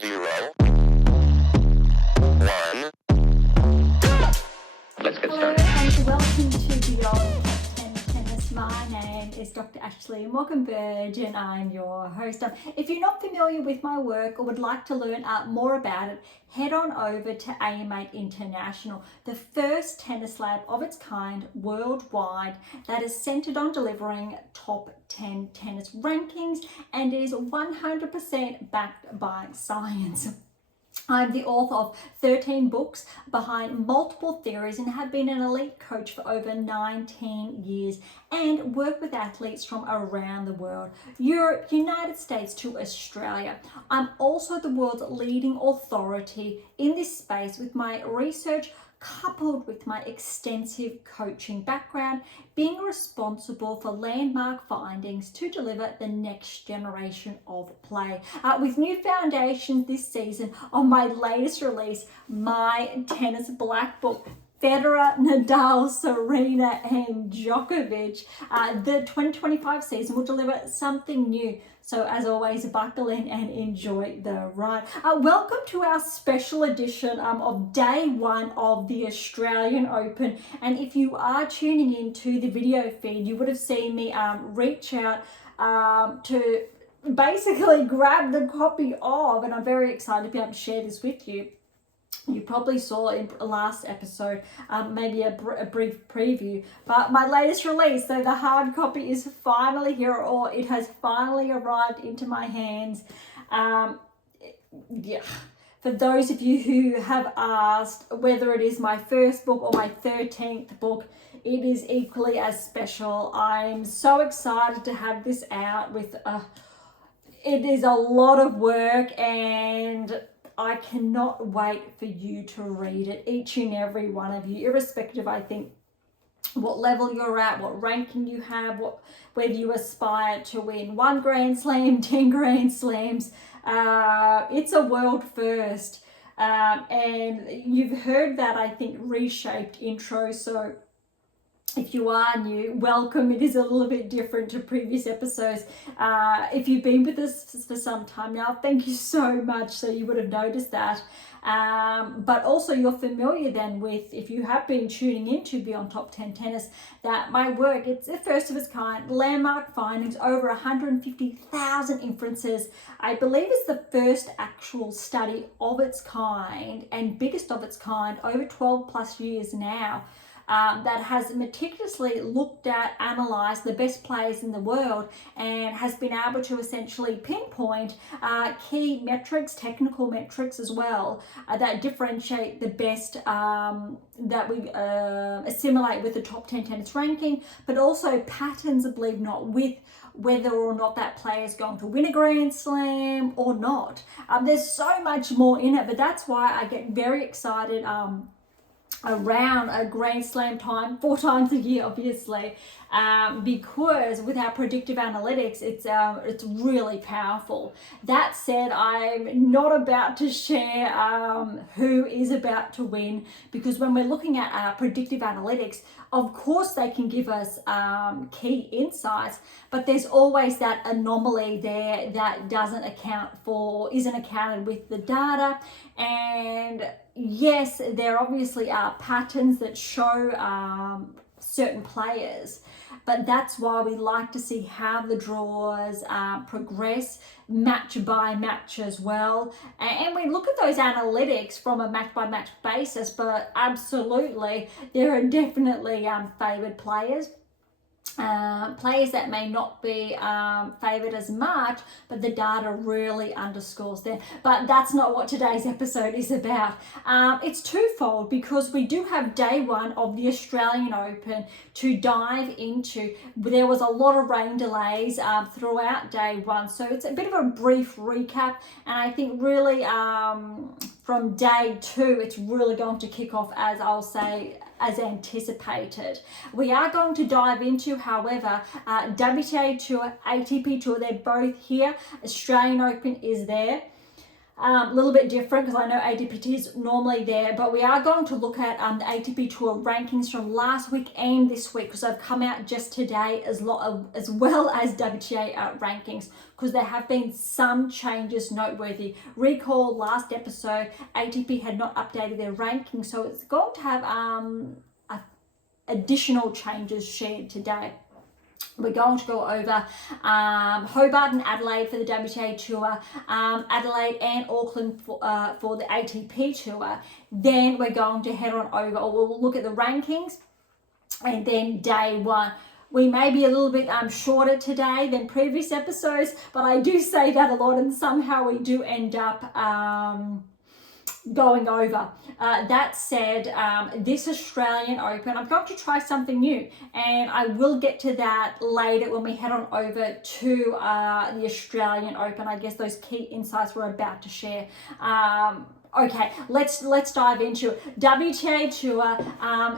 0, 1. Let's get Hello started. and welcome to Beyond Top 10 Tennis. My name is Dr. Ashley and welcome Berge and I'm your host. If you're not familiar with my work or would like to learn more about it, head on over to AM8 International, the first tennis lab of its kind worldwide that is centered on delivering top 10 tennis rankings and is 100% backed by science. I'm the author of 13 books behind multiple theories and have been an elite coach for over 19 years and work with athletes from around the world, Europe, United States to Australia. I'm also the world's leading authority in this space with my research coupled with my extensive coaching background, being responsible for landmark findings to deliver the next generation of play. With new foundations this season on my latest release, My Tennis Black Book, Federer, Nadal, Serena and Djokovic. The 2025 season will deliver something new. So as always, buckle in and enjoy the ride. Welcome to our special edition of day one of the Australian Open. And if you are tuning into the video feed, you would have seen me reach out to basically grab the copy of, and I'm very excited to be able to share this with you. You probably saw in the last episode, maybe a brief preview, but my latest release, so the hard copy is finally here, or it has finally arrived into my hands. Yeah. For those of you who have asked whether it is my first book or my 13th book, it is equally as special. I'm so excited to have this out with, it is a lot of work and I cannot wait for you to read it, each and every one of you, irrespective, I think, what level you're at, what ranking you have, whether you aspire to win 1 Grand Slam, 10 Grand Slams. It's a world first. And you've heard that, I think, reshaped intro. So if you are new, welcome. It is a little bit different to previous episodes. If you've been with us for some time now, thank you so much. So you would have noticed that. But also you're familiar then with, if you have been tuning into Beyond Top 10 Tennis, that my work, it's the first of its kind, landmark findings, over 150,000 inferences. I believe it's the first actual study of its kind and biggest of its kind over 12 plus years now. That has meticulously looked at, analysed the best players in the world and has been able to essentially pinpoint key metrics, technical metrics as well, that differentiate the best that we assimilate with the top 10 tennis ranking, but also patterns, believe it or not, with whether or not that player is going to win a Grand Slam or not. There's so much more in it, but that's why I get very excited around a Grand Slam time, 4 times a year, obviously, because with our predictive analytics, it's really powerful. That said, I'm not about to share who is about to win, because when we're looking at our predictive analytics, of course they can give us key insights, but there's always that anomaly there that isn't accounted with the data. And yes, there obviously are patterns that show certain players, but that's why we like to see how the draws progress match by match as well. And we look at those analytics from a match by match basis, but absolutely there are definitely favoured players. Players that may not be favoured as much, but the data really underscores them. But that's not what today's episode is about. It's twofold, because we do have day one of the Australian Open to dive into. There was a lot of rain delays throughout day one, so it's a bit of a brief recap, and I think really from day two, it's really going to kick off, as I'll say, as anticipated. We are going to dive into, however, WTA Tour, ATP Tour, they're both here. Australian Open is there. A little bit different because I know ATP is normally there, but we are going to look at the ATP Tour rankings from last week and this week because they've come out just today, as well as WTA rankings, because there have been some changes noteworthy. Recall last episode, ATP had not updated their rankings, so it's going to have additional changes shared today. We're going to go over Hobart and Adelaide for the WTA Tour, Adelaide and Auckland for the ATP Tour. Then we're going to head on over, or we'll look at the rankings, and then day one. We may be a little bit shorter today than previous episodes, but I do say that a lot, and somehow we do end up going over. That said, this Australian Open, I'm going to try something new, and I will get to that later when we head on over to the Australian Open. I guess those key insights we're about to share. Okay, let's dive into it. WTA Tour,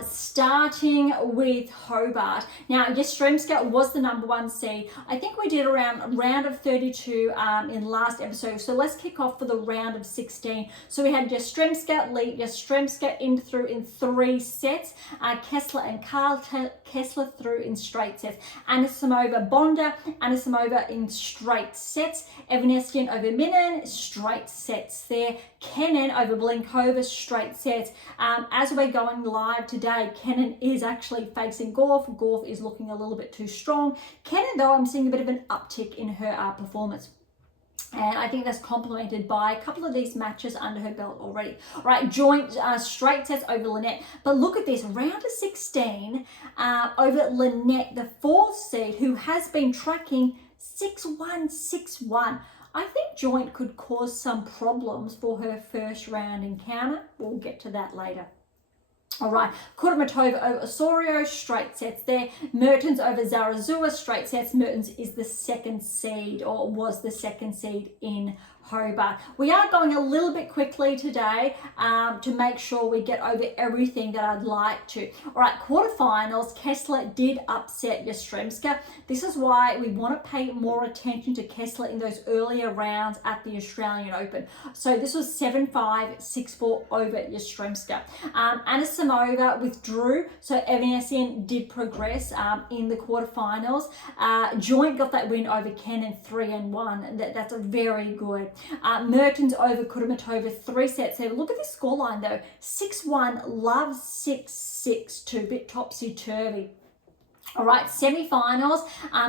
starting with Hobart. Now, Yastremska was the #1 seed. I think we did around round of 32 in last episode. So let's kick off for the round of 16. So we had Yastremska lead, Yastremska through in 3 sets. Kessler and Karl Kessler through in straight sets. Anisimova Bonda, Anisimova in straight sets. Evanesian over Minen, straight sets there. Kenin over Blinkova, straight sets. As we're going live today, Kenin is actually facing Gauff. Gauff is looking a little bit too strong. Kenin, though, I'm seeing a bit of an uptick in her performance. And I think that's complemented by a couple of these matches under her belt already. All right, joint straight sets over Lynette. But look at this, round of 16 over Lynette, the 4th seed, who has been tracking 6-1, 6-1. I think joint could cause some problems for her first round encounter. We'll get to that later. All right, Kudermetova over Osorio, straight sets there. Mertens over Zarazua, straight sets. Mertens is the 2nd seed, or was the 2nd seed in Hobart. We are going a little bit quickly today to make sure we get over everything that I'd like to. All right, quarterfinals, Kessler did upset Yastremska. This is why we want to pay more attention to Kessler in those earlier rounds at the Australian Open. So this was 7-5, 6-4 over Yastremska. Anisimova withdrew, so Evanesian did progress in the quarterfinals. Joint got that win over Kenin 3-1. That's a very good. Mertens over Kudermetova, 3 sets there. Look at this scoreline though, 6-1, love 6-6, 2 bit topsy-turvy. All right, semi-finals,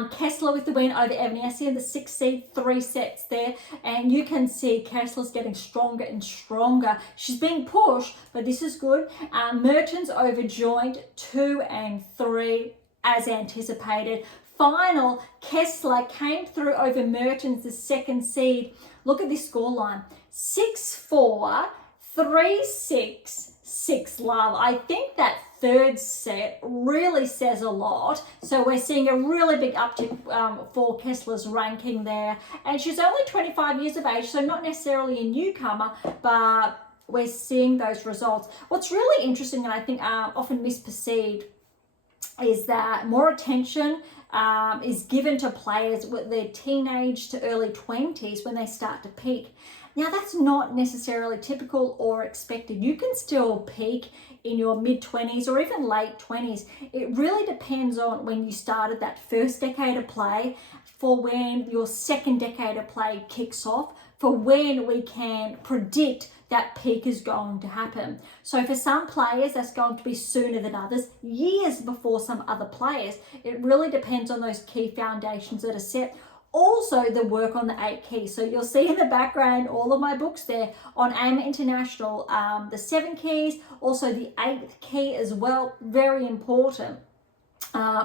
Kessler with the win over Evanesian, the 6th seed, 3 sets there. And you can see Kessler's getting stronger and stronger. She's being pushed, but this is good. Mertens over Joint, 2 and 3, as anticipated. Final, Kessler came through over Mertens, the 2nd seed. Look at this scoreline, 6-4, 3-6, 6-love. I think that 3rd set really says a lot. So we're seeing a really big uptick for Kessler's ranking there. And she's only 25 years of age, so not necessarily a newcomer, but we're seeing those results. What's really interesting, and I think often misperceived, is that more attention is given to players with their teenage to early 20s when they start to peak. Now, that's not necessarily typical or expected. You can still peak in your mid-20s or even late 20s. It really depends on when you started that first decade of play, for when your second decade of play kicks off, for when we can predict that peak is going to happen. So for some players, that's going to be sooner than others, years before some other players. It really depends on those key foundations that are set. Also, the work on the 8 keys. So you'll see in the background all of my books there on AM8 International, the 7 keys, also the 8th key as well, very important.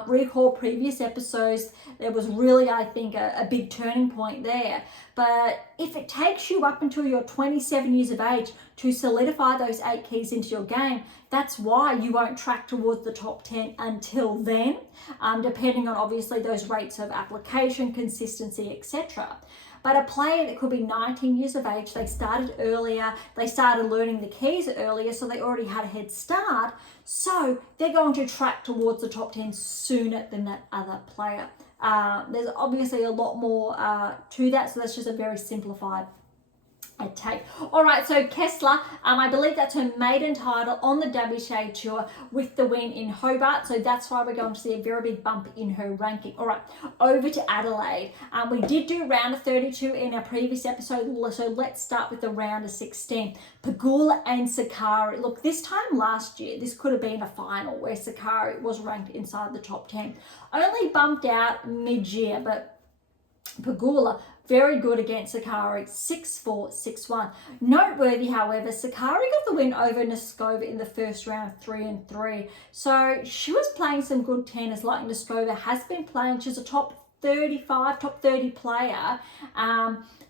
Recall previous episodes, there was really, I think, a big turning point there. But if it takes you up until you're 27 years of age to solidify those 8 keys into your game, that's why you won't track towards the top 10 until then, depending on obviously those rates of application, consistency, etc. But a player that could be 19 years of age, they started earlier, they started learning the keys earlier, so they already had a head start. So they're going to track towards the top 10 sooner than that other player. There's obviously a lot more to that, so that's just a very simplified Take. All right, so Kessler, I believe that's her maiden title on the WTA Tour with the win in Hobart. So that's why we're going to see a very big bump in her ranking. All right, over to Adelaide. We did do round of 32 in our previous episode, so let's start with the round of 16. Pegula and Sakari. Look, this time last year, this could have been a final where Sakari was ranked inside the top 10. Only bumped out mid-year, but Pegula, very good against Sakari, 6-4, 6-1. Noteworthy, however, Sakari got the win over Noskova in the first round, 3-3. So she was playing some good tennis like Noskova has been playing. She's a top 35, top 30 player.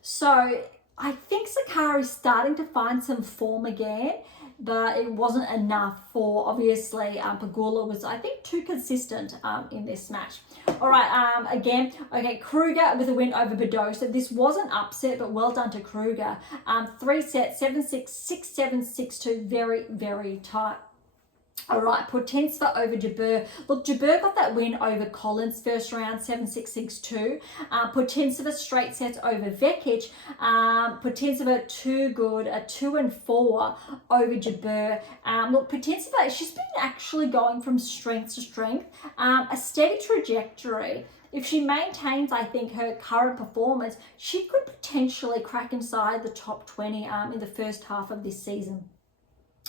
So I think Sakari's starting to find some form again, but it wasn't enough for, obviously, Pegula was, I think, too consistent in this match. All right, again, okay, Kruger with a win over Berge. So this was an upset, but well done to Kruger. 3 sets, 7-6, 6-7, 6-2, very, very tight. All right, Potensva over Jabeur. Look, Jabeur got that win over Collins first round, 7-6, 6-2. Potensva straight sets over Vekic. Potensva too good, a 2-4 over Jabeur. Look, Potensva, she's been actually going from strength to strength, a steady trajectory. If she maintains, I think, her current performance, she could potentially crack inside the top 20 in the first half of this season.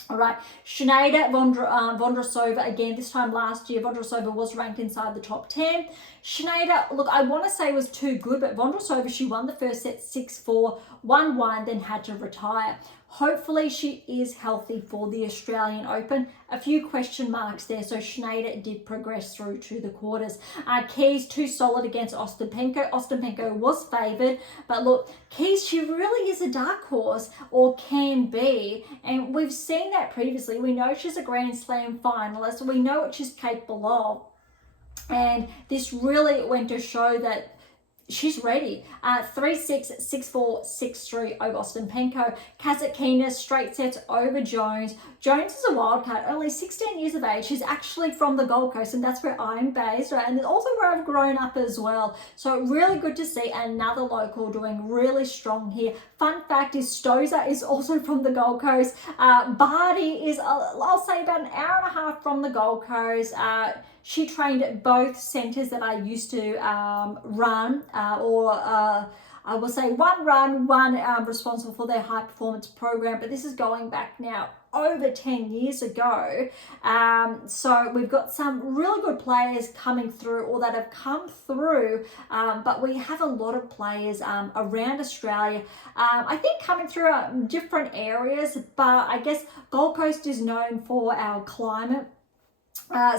All right, Schneider, Vondrasova, again, this time last year, Vondrasova was ranked inside the top 10. Schneider, look, I want to say was too good, but Vondrasova, she won the first set 6-4, 1-1, then had to retire. Hopefully she is healthy for the Australian Open. A few question marks there, so Schneider did progress through to the quarters. Keys, too solid against Ostapenko. Ostapenko was favoured, but look, Keys, she really is a dark horse, or can be, and we've seen that previously. We know she's a Grand Slam finalist. We know what she's capable of, and this really went to show that she's ready. 3-6, 6-4, 6-3 over Ostapenko. Kasatkina straight sets over Jones. Jones is a wild card, only 16 years of age. She's actually from the Gold Coast, and that's where I'm based, right? And also where I've grown up as well. So really good to see another local doing really strong here. Fun fact is Stosur is also from the Gold Coast. Barty is, I'll say, about an hour and a half from the Gold Coast. She trained at both centres that I used to run, I will say one responsible for their high performance program, but this is going back now over 10 years ago. So we've got some really good players coming through, or that have come through, but we have a lot of players around Australia, I think coming through different areas, but I guess Gold Coast is known for our climate.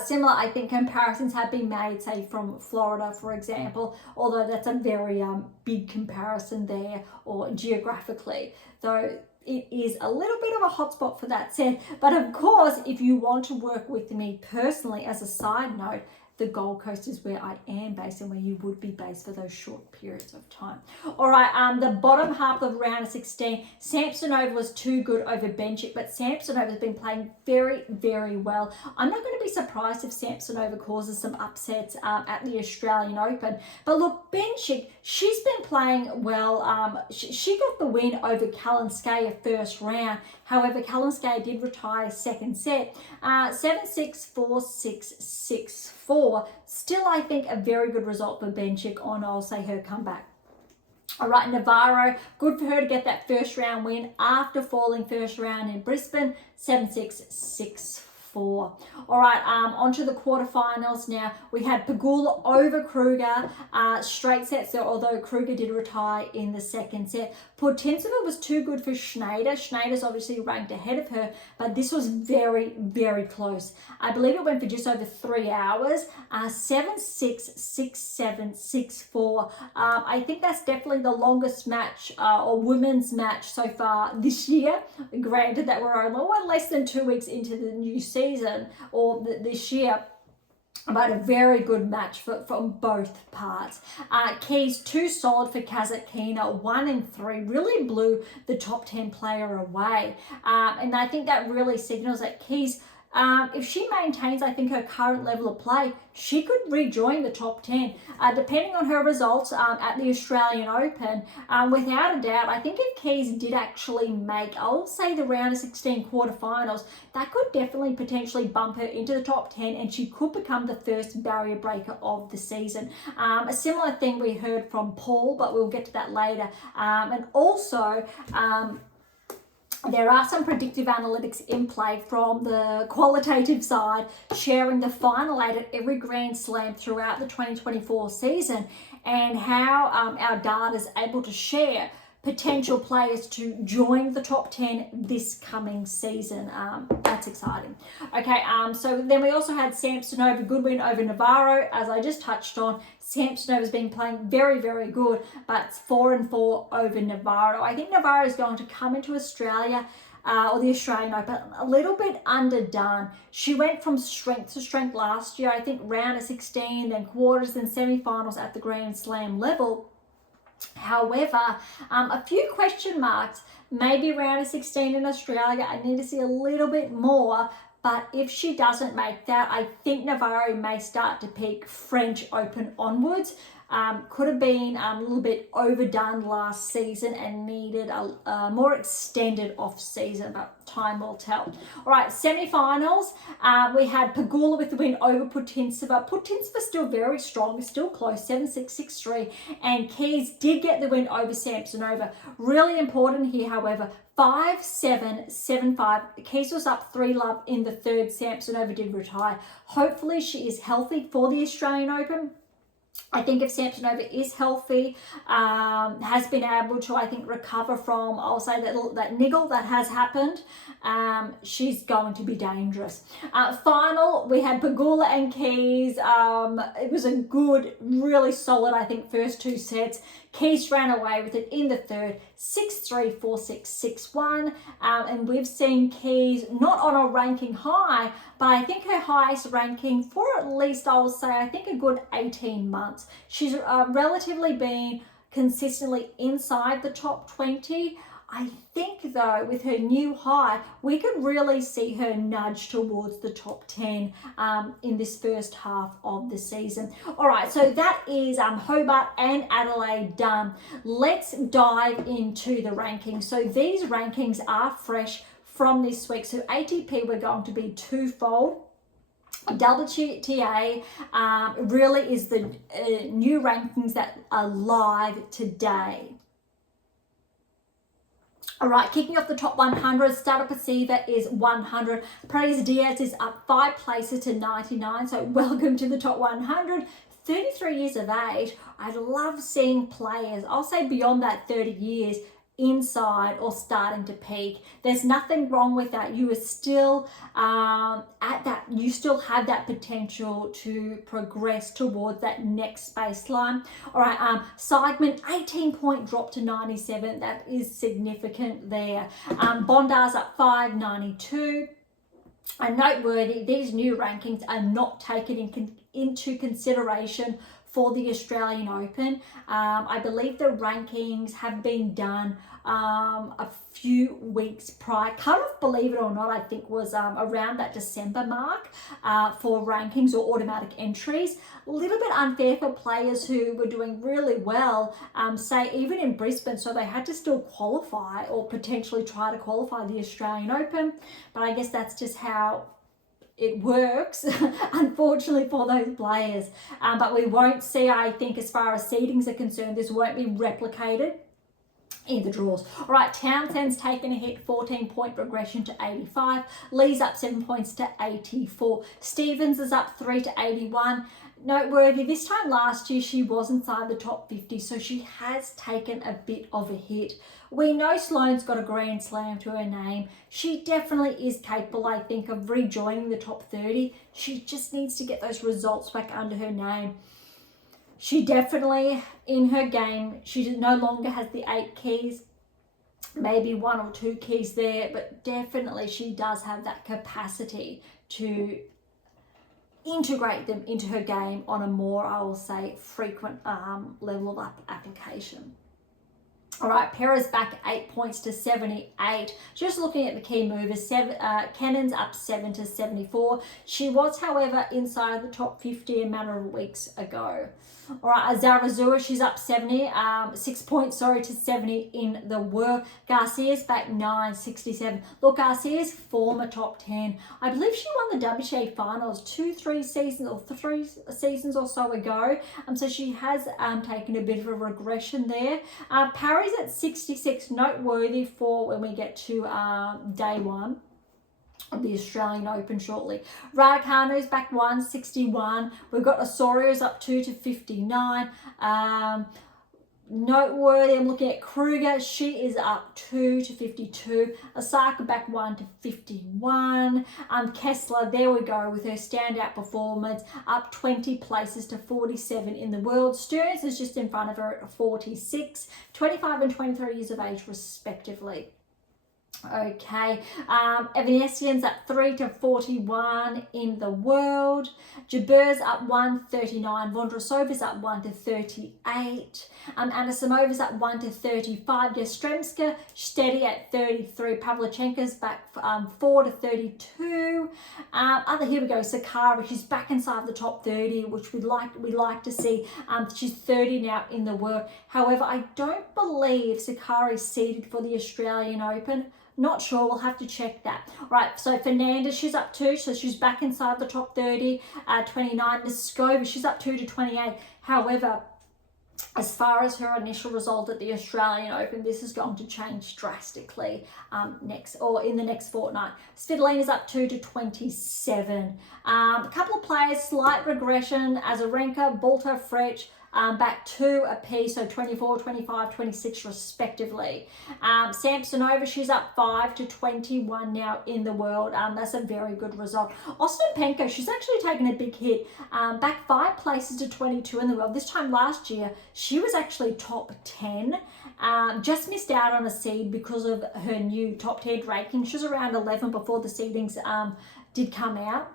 Similar, I think, comparisons have been made, say, from Florida, for example, although that's a very big comparison there, or geographically, though it is a little bit of a hotspot for that said. But of course, if you want to work with me personally, as a side note, the Gold Coast is where I am based and where you would be based for those short periods of time. All right, the bottom half of round of 16, Samsonova was too good over Benchik, but Samsonova has been playing very, very well. I'm not going to be surprised if Samsonova causes some upsets at the Australian Open. But look, Benchik, she's been playing well. She got the win over Kalinskaya first round. However, Kalinskaya did retire second set. 7-6, 4-6, 6-4. Still, I think, a very good result for Benchik on, I'll say, her comeback. All right, Navarro, good for her to get that first round win after falling first round in Brisbane, 7-6, 6-4. All right, on to the quarterfinals now. We had Pegula over Kruger, straight sets, so although Kruger did retire in the second set. Potensva was too good for Schneider. Schneider's obviously ranked ahead of her, but this was very, very close. I believe it went for just over 3 hours, 7-6, 6-7, 6-4. I think that's definitely the longest match or women's match so far this year. Granted that we're only less than 2 weeks into the new season, or this year, but a very good match from both parts. Keys, too solid for Kasatkina, 1-3, really blew the top 10 player away. And I think that really signals that Keys if she maintains, I think, her current level of play, she could rejoin the top 10. Depending on her results at the Australian Open, without a doubt, I think if Keys did actually make, I'll say, the round of 16 quarterfinals, that could definitely potentially bump her into the top 10, and she could become the first barrier breaker of the season. A similar thing we heard from Paul, but we'll get to that later. And also, there are some predictive analytics in play from the qualitative side, sharing the final 8 at every Grand Slam throughout the 2024 season, and how our data is able to share potential players to join the top 10 this coming season. That's exciting. Okay, so then we also had Samsonova, good win over Navarro. As I just touched on, Samsonova's been playing very, very good, but it's 4-4 over Navarro. I think Navarro is going to come into Australia or the Australian Open a little bit underdone. She went from strength to strength last year. I think round of 16, then quarters, then semi-finals at the Grand Slam level. However, a few question marks, maybe round of 16 in Australia. I need to see a little bit more. But if she doesn't make that, I think Navarro may start to peak French Open onwards. Could have been a little bit overdone last season and needed a more extended off season, but time will tell. All right, semi-finals, we had Pegula with the win over Putintseva. Putintseva still very strong, still close, 7-6, 6-3, and Keys did get the win over Samsonova. Really important here, however, 5-7, 7-5. Keys was up 3-love in the third. Samsonova did retire. Hopefully she is healthy for the Australian Open. I think if Samsonova is healthy, has been able to, I think, recover from, I'll say, that niggle that has happened, she's going to be dangerous. Final, we had Pegula and Keys. It was a good, really solid, I think, first 2 sets. Keys ran away with it in the third, 6-3, 4-6, 6-1. And we've seen Keys not on a ranking high, but I think her highest ranking for at least, I will say, I think a good 18 months. She's relatively been consistently inside the top 20. I think, though, with her new high, we could really see her nudge towards the top 10 in this first half of the season. All right, so that is Hobart and Adelaide done. Let's dive into the rankings. So these rankings are fresh from this week. So ATP, we're going to be twofold. WTA really is the new rankings that are live today. All right, kicking off the top 100, Starter Pasiva is 100. Praise Diaz is up 5 places to 99, so welcome to the top 100. 33 years of age. I love seeing players, I'll say beyond that 30 years, inside or starting to peak. There's nothing wrong with that. You are still at that, you still have that potential to progress towards that next baseline. All right, Seidman, 18-point drop to 97. That is significant there. Bondar's up 5, 92. And noteworthy, these new rankings are not taken into consideration for the Australian Open. I believe the rankings have been done a few weeks prior. Cut-off, believe it or not, I think was around that December mark for rankings or automatic entries. A little bit unfair for players who were doing really well, say even in Brisbane, so they had to still qualify or potentially try to qualify the Australian Open. But I guess that's just how it works, unfortunately, for those players. But we won't see, I think, as far as seedings are concerned, this won't be replicated in the draws. All right, Townsend's taken a hit, 14-point progression to 85. Lee's up 7 points to 84. Stevens is up 3 to 81. Noteworthy, this time last year she was inside the top 50, so she has taken a bit of a hit. We know Sloane's got a Grand Slam to her name. She definitely is capable, I think, of rejoining the top 30. She just needs to get those results back under her name. She definitely, in her game, she no longer has the 8 keys. Maybe 1 or 2 keys there, but definitely she does have that capacity to integrate them into her game on a more, I will say, frequent level of application. All right, Pera's back 8 points to 78. Just looking at the key movers, Kennan's up 7 to 74. She was, however, inside the top 50 a matter of weeks ago. All right, Zarazua, she's up 6 points, to 70 in the world. Garcia's back 9.67. Look, Garcia's former top 10. I believe she won the WTA finals 3 seasons or so ago. So she has taken a bit of a regression there. Parry's at 66, noteworthy for when we get to day one of the Australian Open shortly. Raducanu's back 161. We've got Osorio's up 2 to 59. Noteworthy, I'm looking at Kruger. She is up 2 to 52. Osaka back 1 to 51. Kessler, there we go, with her standout performance, up 20 places to 47 in the world. Stearns is just in front of her at 46, 25 and 23 years of age respectively. Okay, Evanesian's up 3 to 41 in the world. Jabeur's up 139. Vondrasova's up 1 to 38. Anisimovan's up 1 to 35. Yastremska steady at 33. Pavlichenko's back 4 to 32. Here we go. Sakari, she's back inside the top 30, which we like to see. She's 30 now in the world. However, I don't believe Sakari's seeded for the Australian Open. Not sure, we'll have to check that. Right, so Fernandez, she's up 2, so she's back inside the top 30, 29. Neskova, she's up 2 to 28. However, as far as her initial result at the Australian Open, this is going to change drastically in the next fortnight. Svitolina's up 2 to 27. A couple of players, slight regression. Azarenka, Balta, Frech, back 2 apiece, so 24, 25, 26 respectively. Samsonova, she's up 5 to 21 now in the world. That's a very good result. Ostapenko, she's actually taken a big hit, back 5 places to 22 in the world. This time last year, she was actually top 10. Just missed out on a seed because of her new top 10 ranking. She was around 11 before the seedings did come out.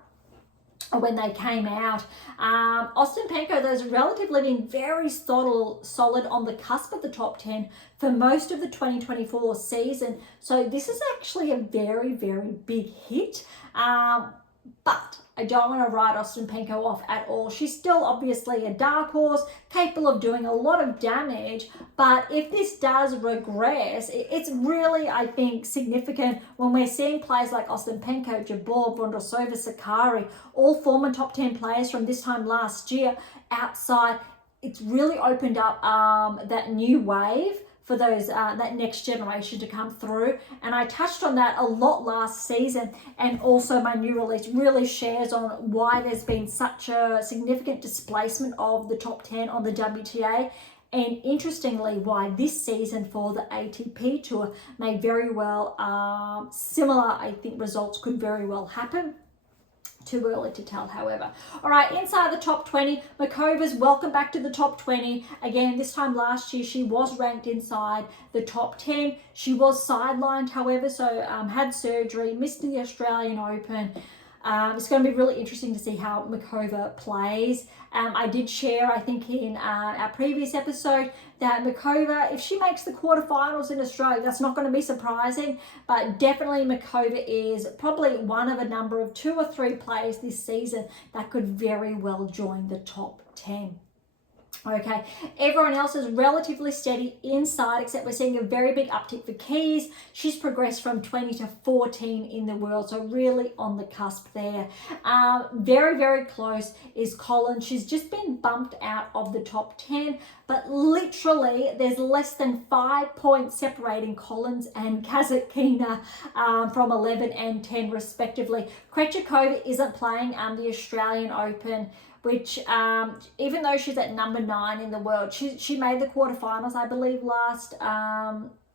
When they came out. Ostapenko, those relatively being very solid on the cusp of the top 10 for most of the 2024 season. So this is actually a very, very big hit. But I don't want to write Ostapenko off at all. She's still obviously a dark horse, capable of doing a lot of damage. But if this does regress, it's really, I think, significant when we're seeing players like Ostapenko, Jabeur, Vondrasova, Sakari, all former top 10 players from this time last year outside. It's really opened up that new wave for those that next generation to come through, and I touched on that a lot last season, and also my new release really shares on why there's been such a significant displacement of the top 10 on the WTA, and interestingly why this season for the ATP Tour may very well similar, I think, results could very well happen. Too early to tell, however. All right, inside the top 20, Makova's welcome back to the top 20. Again, this time last year, she was ranked inside the top 10. She was sidelined, however, so had surgery, missed the Australian Open. It's going to be really interesting to see how Makova plays. I did share, I think, in our previous episode that Makova, if she makes the quarterfinals in Australia, that's not going to be surprising, but definitely Makova is probably one of a number of 2 or 3 players this season that could very well join the top 10. Okay, everyone else is relatively steady inside, except we're seeing a very big uptick for Keys. She's progressed from 20 to 14 in the world, so really on the cusp there. Very, very close is Collins. She's just been bumped out of the top 10, but literally there's less than 5 points separating Collins and Kazatkina from 11 and 10 respectively. Krejcikova isn't playing the Australian Open, which even though she's at number 9 in the world, she made the quarterfinals, I believe, last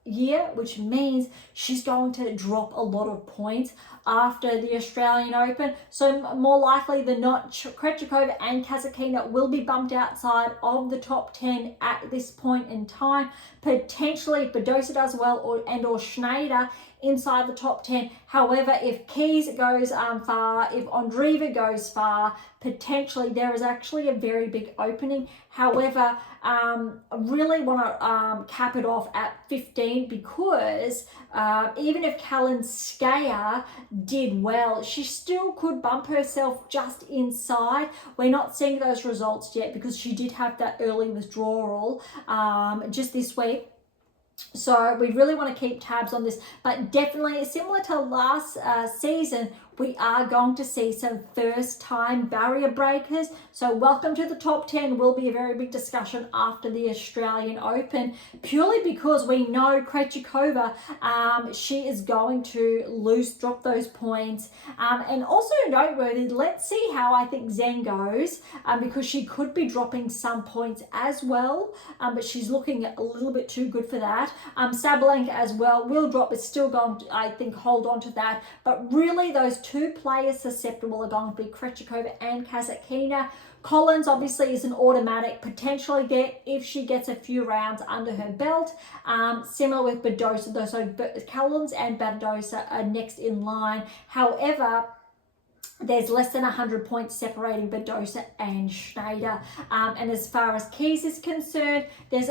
year, which means she's going to drop a lot of points after the Australian Open. So more likely than not, Krejcikova and Kasatkina will be bumped outside of the top 10 at this point in time. Potentially if Badosa does well or Schneider inside the top 10. However, if Keys goes far, if Andreeva goes far, potentially there is actually a very big opening. However, I really want to cap it off at 15 because even if Kalinskaya did well, she still could bump herself just inside. We're not seeing those results yet because she did have that early withdrawal just this week. So we really want to keep tabs on this, but definitely similar to last season, we are going to see some first-time barrier breakers. So welcome to the top 10 will be a very big discussion after the Australian Open, purely because we know Krejcikova, she is going to drop those points. And also noteworthy, let's see how I think Zen goes, because she could be dropping some points as well, but she's looking a little bit too good for that. Sabalenka as well will drop, but still going to, I think, hold on to that. But really those two players susceptible are going to be Krejcikova and Kasatkina. Collins obviously is an automatic, potentially get if she gets a few rounds under her belt. Similar with Badosa, though, so Collins and Badosa are next in line. However, there's less than 100 points separating Badosa and Schneider. And as far as Keys is concerned, there's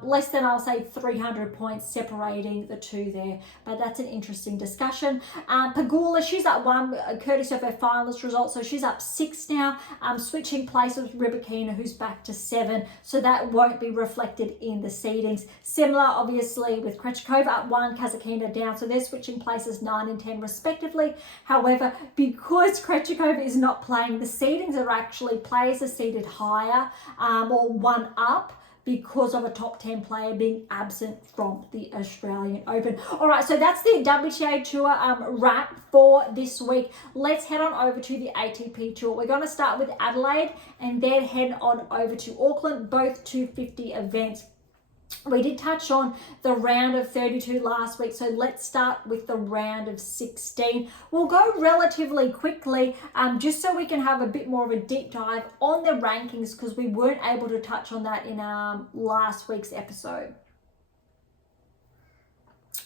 less than, I'll say, 300 points separating the two there. But that's an interesting discussion. Pegula, she's up 1, courtesy of her finalist results. So she's up 6 now, switching places with Rybakina, who's back to 7. So that won't be reflected in the seedings. Similar, obviously, with Krejcikova up 1, Kasatkina down. So they're switching places 9 and 10 respectively. However, because Krejcikova is not playing, the seedings are actually players are seeded higher or 1 up because of a top 10 player being absent from the Australian Open. All right, so that's the WTA Tour wrap for this week. Let's head on over to the ATP Tour. We're going to start with Adelaide and then head on over to Auckland, both 250 events. We did touch on the round of 32 last week, so let's start with the round of 16. We'll go relatively quickly just so we can have a bit more of a deep dive on the rankings because we weren't able to touch on that in last week's episode.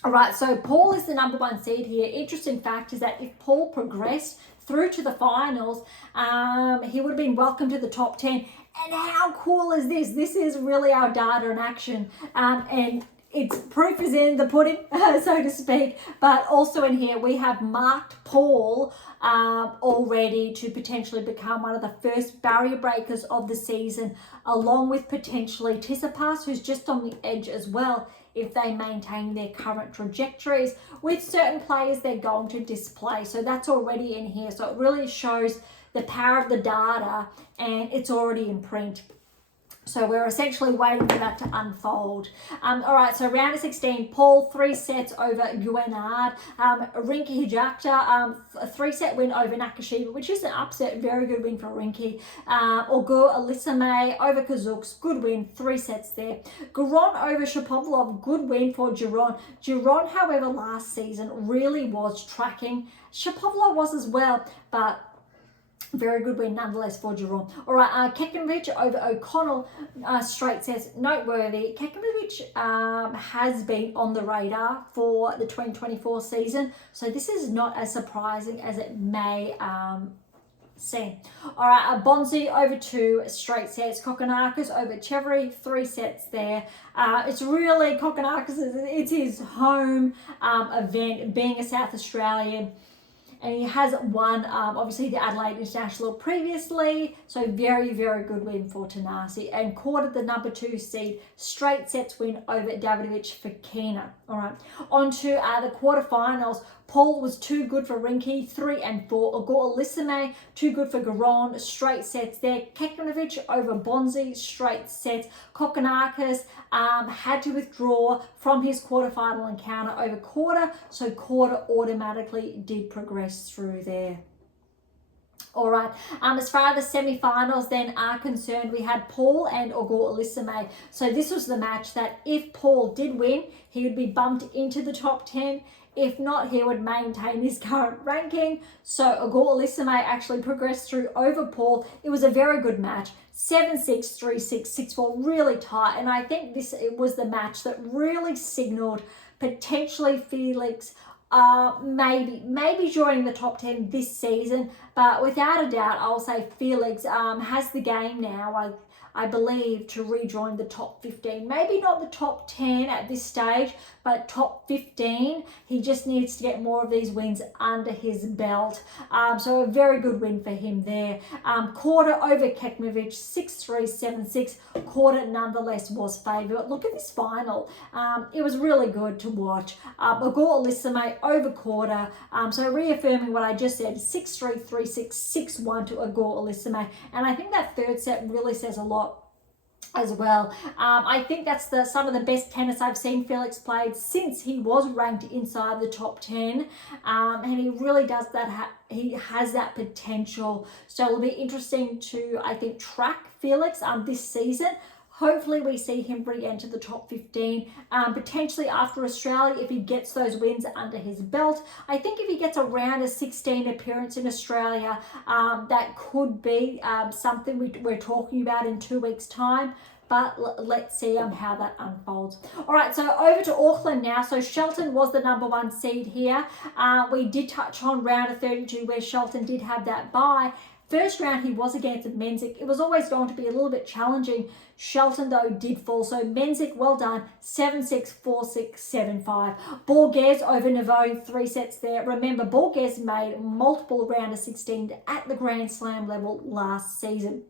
All right, so Paul is the number 1 seed here. Interesting fact is that if Paul progressed through to the finals, he would have been welcomed to the top 10. And how cool is this? This is really our data in action. And it's proof is in the pudding, so to speak. But also in here, we have marked Paul already to potentially become one of the first barrier breakers of the season, along with potentially Tsitsipas, who's just on the edge as well, if they maintain their current trajectories. With certain players, they're going to display. So that's already in here. So it really shows the power of the data, and it's already in print. So we're essentially waiting for that to unfold. All right, so round of 16, Paul 3 sets over Guenard. Rinky Hijakta, a 3-set win over Nakashima, which is an upset, very good win for Rinky. Ogur Alisame over Kazuks, good win, 3 sets there. Giron over Shapovalov, good win for Giron. Giron, however, last season really was tracking. Shapovalov was as well, but very good win nonetheless for Giron. All right, Kekmanovic over O'Connell, straight sets, noteworthy. Kekmanovic has been on the radar for the 2024 season, so this is not as surprising as it may seem. All right, Bonzi over 2 straight sets. Kokkinakis over Chevry, 3 sets there. It's really Kokkinakis, it's his home event, being a South Australian. And he has won, obviously, the Adelaide International previously. So very, very good win for Tanasi. And quartered the number 2 seed, straight sets win over Davidovich Fokina. All right, on to the quarterfinals. Paul was too good for Rinky, 3 and 4. Ogor Alisame, too good for Giron, straight sets there. Kekmanovic over Bonzi, straight sets. Kokkinakis had to withdraw from his quarterfinal encounter over quarter, so quarter automatically did progress through there. All right, as far as the semi-finals then are concerned, we had Paul and Auger-Aliassime. So this was the match that if Paul did win, he would be bumped into the top 10. If not, he would maintain his current ranking. So Auger-Aliassime actually progressed through over Paul. It was a very good match. 7-6, 3-6, 6-4, really tight. And I think it was the match that really signaled potentially Felix maybe joining the top 10 this season, but without a doubt, I'll say Felix has the game now, I believe, to rejoin the top 15. Maybe not the top 10 at this stage, but top 15. He just needs to get more of these wins under his belt. So a very good win for him there. Korda over Kekmanovic, 6-3, 7-6. Korda nonetheless was favourite. Look at this final. It was really good to watch. Auger-Aliassime over Korda. So reaffirming what I just said, 6-3, 3-6, 6-1 to Auger-Aliassime. And I think that third set really says a lot as well. I think that's some of the best tennis I've seen Felix played since he was ranked inside the top 10, and he really does that. He has that potential, so it'll be interesting to, I think, track Felix this season. Hopefully we see him re-enter the top 15, potentially after Australia if he gets those wins under his belt. I think if he gets around a 16 appearance in Australia, that could be something we're talking about in 2 weeks' time. But let's see how that unfolds. All right, so over to Auckland now. So Shelton was the number 1 seed here. We did touch on round of 32 where Shelton did have that bye. First round, he was against Menzik. It was always going to be a little bit challenging. Shelton, though, did fall. So Menzik, well done. 7-6, 4-6, 7-5. Berge over Navo, 3 sets there. Remember, Berge made multiple round of 16 at the Grand Slam level last season.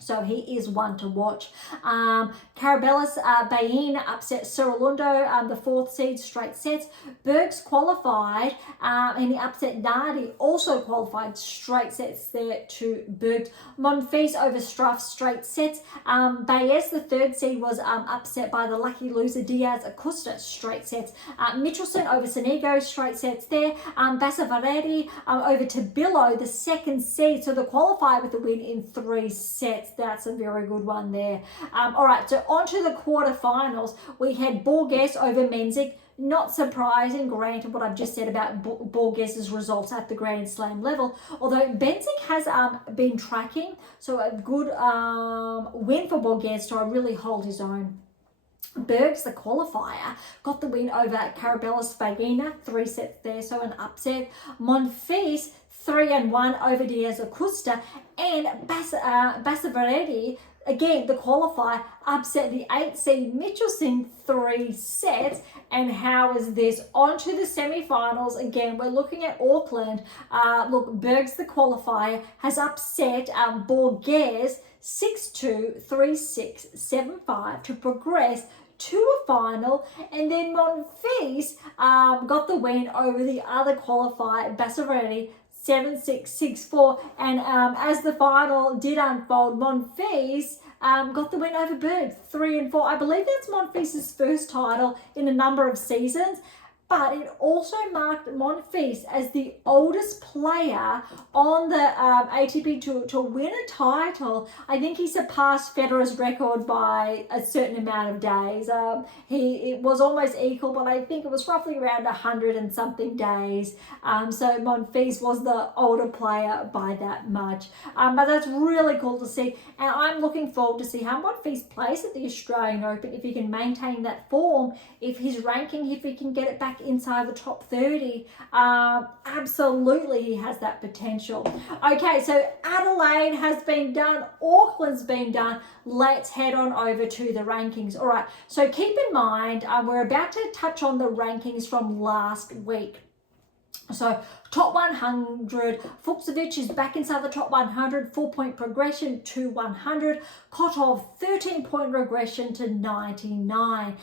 So he is one to watch. Carabelis Bain upset Surilundo, the 4th seed, straight sets. Berge qualified and he upset Nardi, also qualified, straight sets there to Berge. Monfils over Struff, straight sets. Baez, the 3rd seed, was upset by the lucky loser Diaz Acosta, straight sets. Michelson over Sonego, straight sets there. Basavaredi over Tabillo, the 2nd seed, so the qualifier with the win in 3 sets. That's a very good one there. All right, so on to the quarterfinals. We had Berge over Menzik. Not surprising, granted, what I've just said about Berge's results at the Grand Slam level. Although Menzik has been tracking, so a good win for Berge to really hold his own. Berge, the qualifier, got the win over Carabelis Fagina, 3 sets there, so an upset. Monfils, 3-1 over Diaz Acosta, and Basavaredi, again, the qualifier, upset the 8th seed Michelson, 3 sets. And how is this? On to the semi-finals. Again, we're looking at Auckland. Look, Berge, the qualifier, has upset Berge 6-2, 3-6, 7-5 to progress to a final, and then Monfils got the win over the other qualifier, Basavaredi, 7-6, 6-4, and as the final did unfold, Monfils got the win over Berge, 3-4. I believe that's Monfils' first title in a number of seasons, but it also marked Monfils as the oldest player on the ATP Tour to win a title. I think he surpassed Federer's record by a certain amount of days. It was almost equal, but I think it was roughly around 100 and something days. So Monfils was the older player by that much. But that's really cool to see. And I'm looking forward to see how Monfils plays at the Australian Open, if he can maintain that form, if his ranking, if he can get it back inside the top 30. Absolutely, he has that potential. Okay, so Adelaide has been done. Auckland's been done. Let's head on over to the rankings. All right, so keep in mind, we're about to touch on the rankings from last week. So top 100, Fucsovics is back inside the top 100, 4-point progression to 100. Kotov, 13-point regression to 99.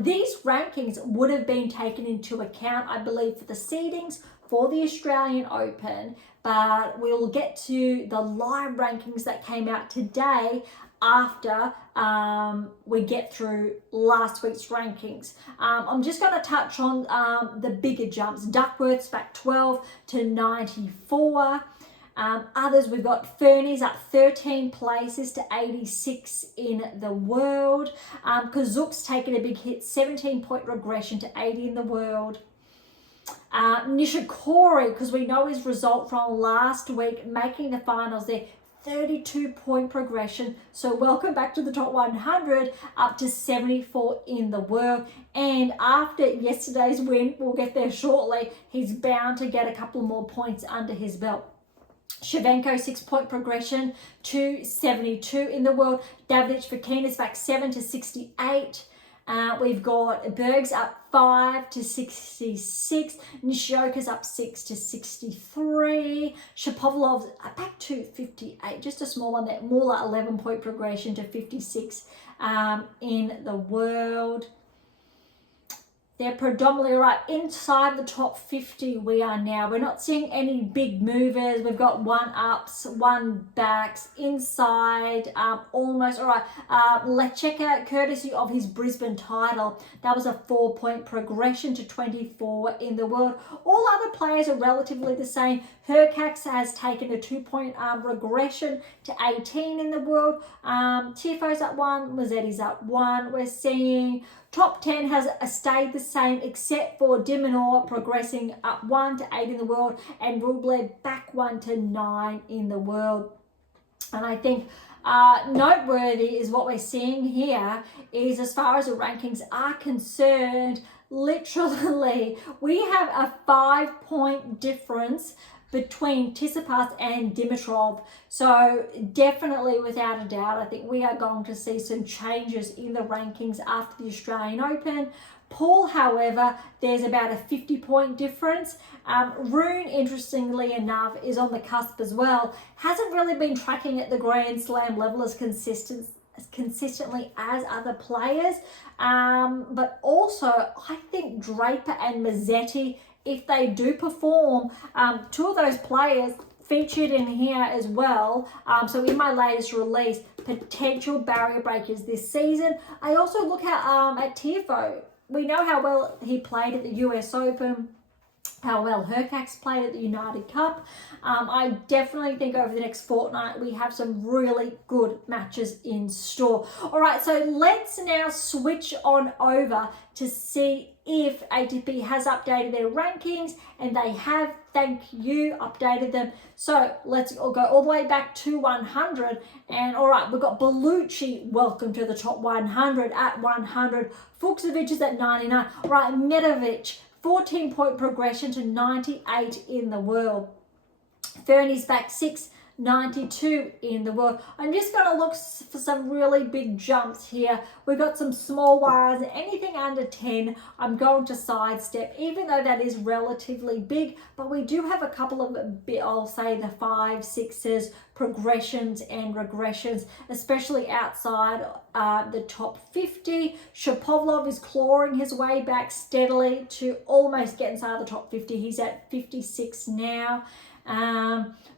These rankings would have been taken into account, I believe, for the seedings for the Australian Open, but we'll get to the live rankings that came out today after we get through last week's rankings. I'm just going to touch on the bigger jumps. Duckworth's back 12 to 94. Others, we've got Fernie's up 13 places to 86 in the world. Kazook's taken a big hit, 17-point regression to 80 in the world. Nishikori, because we know his result from last week, making the finals there, 32-point progression. So welcome back to the top 100, up to 74 in the world. And after yesterday's win, we'll get there shortly, he's bound to get a couple more points under his belt. Shevchenko, 6-point progression to 72 in the world. Davidovich Fokina's back 7 to 68. We've got Berge's up 5 to 66. Nishioka's up 6 to 63. Shapovalov's back to 58. Just a small one there. Muller, 11-point progression to 56 in the world. They're predominantly right inside the top 50 we are now. We're not seeing any big movers. We've got one ups, one backs, inside, almost. All right, Lecheka, courtesy of his Brisbane title, that was a 4-point progression to 24 in the world. All other players are relatively the same. Hercax has taken a 2-point regression to 18 in the world. Tiafoe's up 1, Mazzetti's up 1. We're seeing top 10 has stayed the same except for Dimonor progressing up 1 to 8 in the world, and Rublev back 1 to 9 in the world. And I think noteworthy is what we're seeing here is, as far as the rankings are concerned, literally we have a 5-point difference between Tsitsipas and Dimitrov. So definitely, without a doubt, I think we are going to see some changes in the rankings after the Australian Open. Paul, however, there's about a 50-point difference. Rune, interestingly enough, is on the cusp as well. Hasn't really been tracking at the Grand Slam level as consistently as other players. But also, I think Draper and Mazzetti, if they do perform, two of those players featured in here as well. So in my latest release, potential barrier breakers this season. I also look at Tiafoe. We know how well he played at the US Open, how well Hercax played at the United Cup. I definitely think over the next fortnight we have some really good matches in store. All right, so let's now switch on over to see if ATP has updated their rankings, and they have, thank you, updated them. So let's go all the way back to 100. And all right, we've got Bellucci, welcome to the top 100 at 100. Fuchsovich is at 99. All right, Medovich, 14-point progression to 98 in the world. Fernie's back 6, 92 in the world. I'm just going to look for some really big jumps here. We've got some small ones. Anything under 10, I'm going to sidestep, even though that is relatively big. But we do have a couple of, I'll say, the 5, 6s, progressions and regressions, especially outside the top 50. Shapovalov is clawing his way back steadily to almost get inside the top 50. He's at 56 now.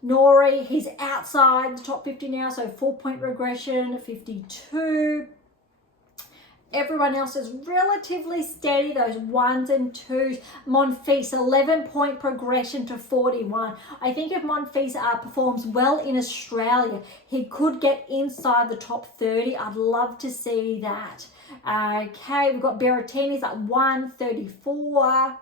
Nori, he's outside the top 50 now, so 4-point regression, 52. Everyone else is relatively steady, those 1s and 2s. Monfils, 11-point progression to 41. I think if Monfils performs well in Australia, he could get inside the top 30. I'd love to see that. Okay, we've got Berrettini's at 134.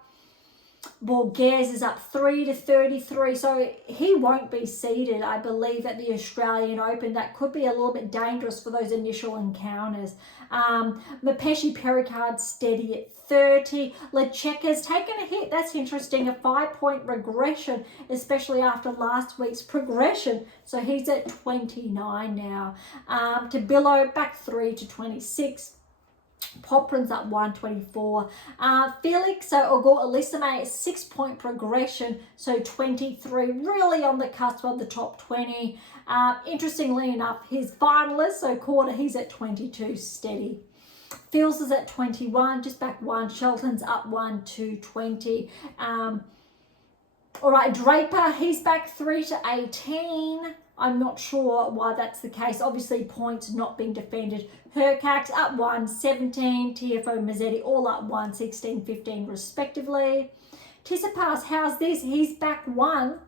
Borges is up 3 to 33, so he won't be seeded, I believe, at the Australian Open. That could be a little bit dangerous for those initial encounters. Mapeshi Pericard steady at 30. Lecheka's taken a hit. That's interesting. A 5-point regression, especially after last week's progression. So he's at 29 now. Tabilo back 3 to 26. Poprin's up 124. Felix Auger-Aliassime, 6-point progression, so 23, really on the cusp of the top 20. Interestingly enough, his finalist, so quarter, he's at 22, steady. Fields is at 21, just back 1. Shelton's up 1 to 20. All right, Draper, he's back 3 to 18. I'm not sure why that's the case. Obviously, points not being defended. Hercax up 1, 17. Tiafoe, Mazzetti all up 1, 16, 15 respectively. Tsitsipas, how's this? He's back 1.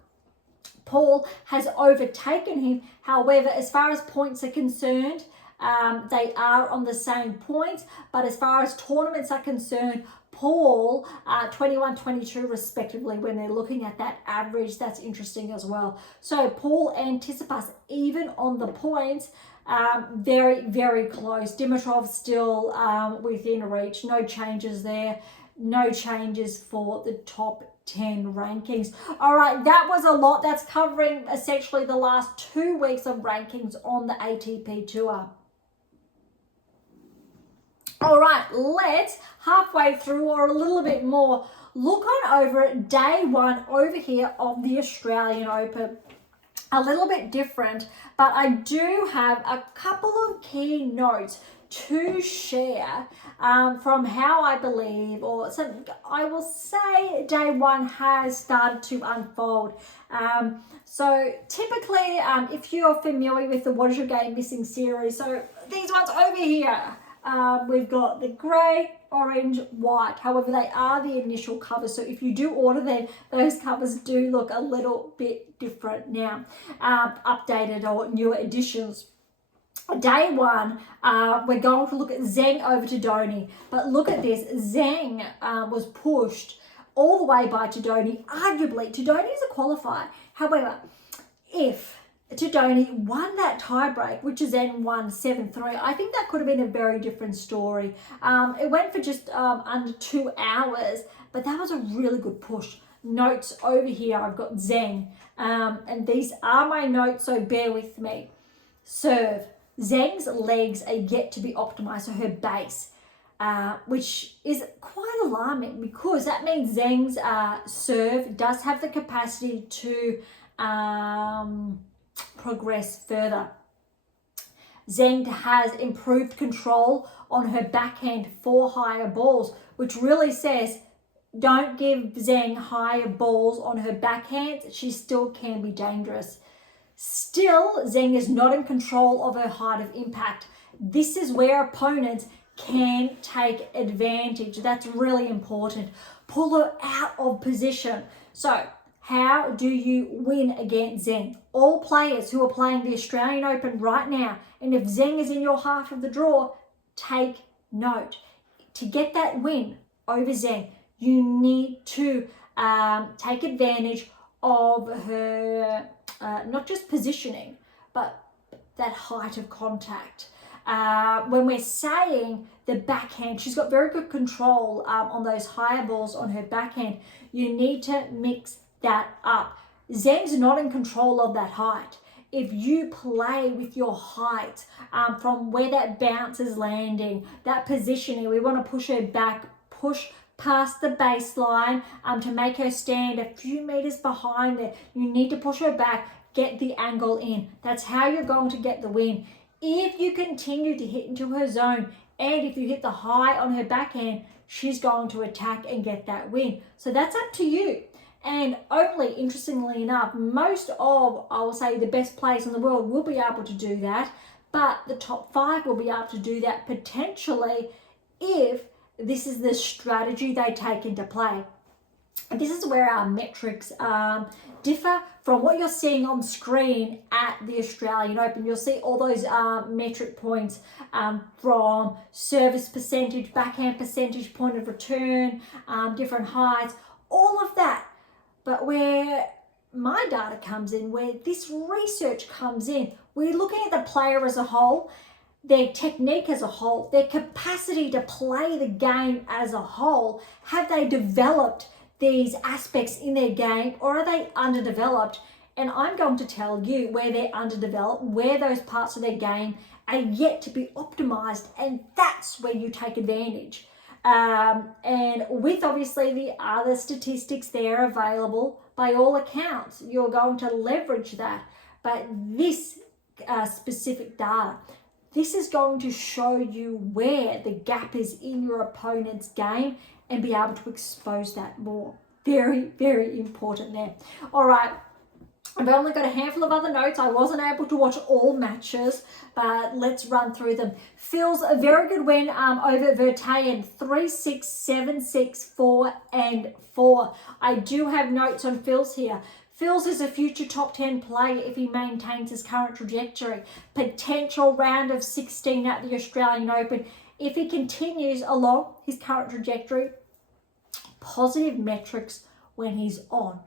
Paul has overtaken him. However, as far as points are concerned, they are on the same points, but as far as tournaments are concerned, Paul 21-22 respectively. When they're looking at that average, that's interesting as well. So Paul and Tsitsipas, even on the points, very, very close. Dimitrov still within reach. No changes there. No changes for the top 10 rankings. All right, that was a lot. That's covering essentially the last 2 weeks of rankings on the ATP Tour. All right, let's halfway through or a little bit more look on over at day one over here of the Australian Open. A little bit different, but I do have a couple of key notes to share from how I believe, or something I will say day one has started to unfold. So typically, if you're familiar with the What Is Your Game Missing series, so these ones over here, we've got the grey, orange, white. However, they are the initial covers. So if you do order them, those covers do look a little bit different now, updated or newer editions. Day one, we're going to look at Zheng over Todoni. But look at this. Zheng was pushed all the way by Todoni. Arguably, Todoni is a qualifier. However, if Todoni won that tiebreak, which is then won 7-3. I think that could have been a very different story. It went for just under 2 hours, but that was a really good push. Notes over here, I've got Zheng, and these are my notes, so bear with me. Serve. Zheng's legs are yet to be optimized, so her base, which is quite alarming because that means Zheng's serve does have the capacity to progress further. Zheng has improved control on her backhand for higher balls, which really says don't give Zheng higher balls on her backhand. She still can be dangerous. Still, Zheng is not in control of her height of impact. This is where opponents can take advantage. That's really important. Pull her out of position. So, how do you win against Zheng? All players who are playing the Australian Open right now, and if Zheng is in your half of the draw, take note. To get that win over Zheng, you need to take advantage of her, not just positioning, but that height of contact. When we're saying the backhand, she's got very good control on those higher balls on her backhand. You need to mix that up. Zheng's not in control of that height. If you play with your height from where that bounce is landing, that positioning, we want to push her back, push past the baseline to make her stand a few meters behind there. You need to push her back, get the angle in. That's how you're going to get the win. If you continue to hit into her zone, and if you hit the high on her backhand, she's going to attack and get that win. So that's up to you. And only, interestingly enough, most of, I will say, the best players in the world will be able to do that, but the top 5 will be able to do that potentially if this is the strategy they take into play. And this is where our metrics differ from what you're seeing on screen at the Australian Open. You'll see all those metric points from service percentage, backhand percentage, point of return, different heights, all of that. But where my data comes in, where this research comes in, we're looking at the player as a whole, their technique as a whole, their capacity to play the game as a whole. Have they developed these aspects in their game, or are they underdeveloped? And I'm going to tell you where they're underdeveloped, where those parts of their game are yet to be optimized, and that's where you take advantage. And with obviously the other statistics there available, by all accounts, you're going to leverage that. But this specific data, this is going to show you where the gap is in your opponent's game and be able to expose that more. Very, very important there. All right. I've only got a handful of other notes. I wasn't able to watch all matches, but let's run through them. Phil's a very good win over Vertayen, 3-6, 7-6, 4-4. I do have notes on Phil's here. Fils is a future top 10 player if he maintains his current trajectory. Potential round of 16 at the Australian Open. If he continues along his current trajectory, positive metrics when he's on.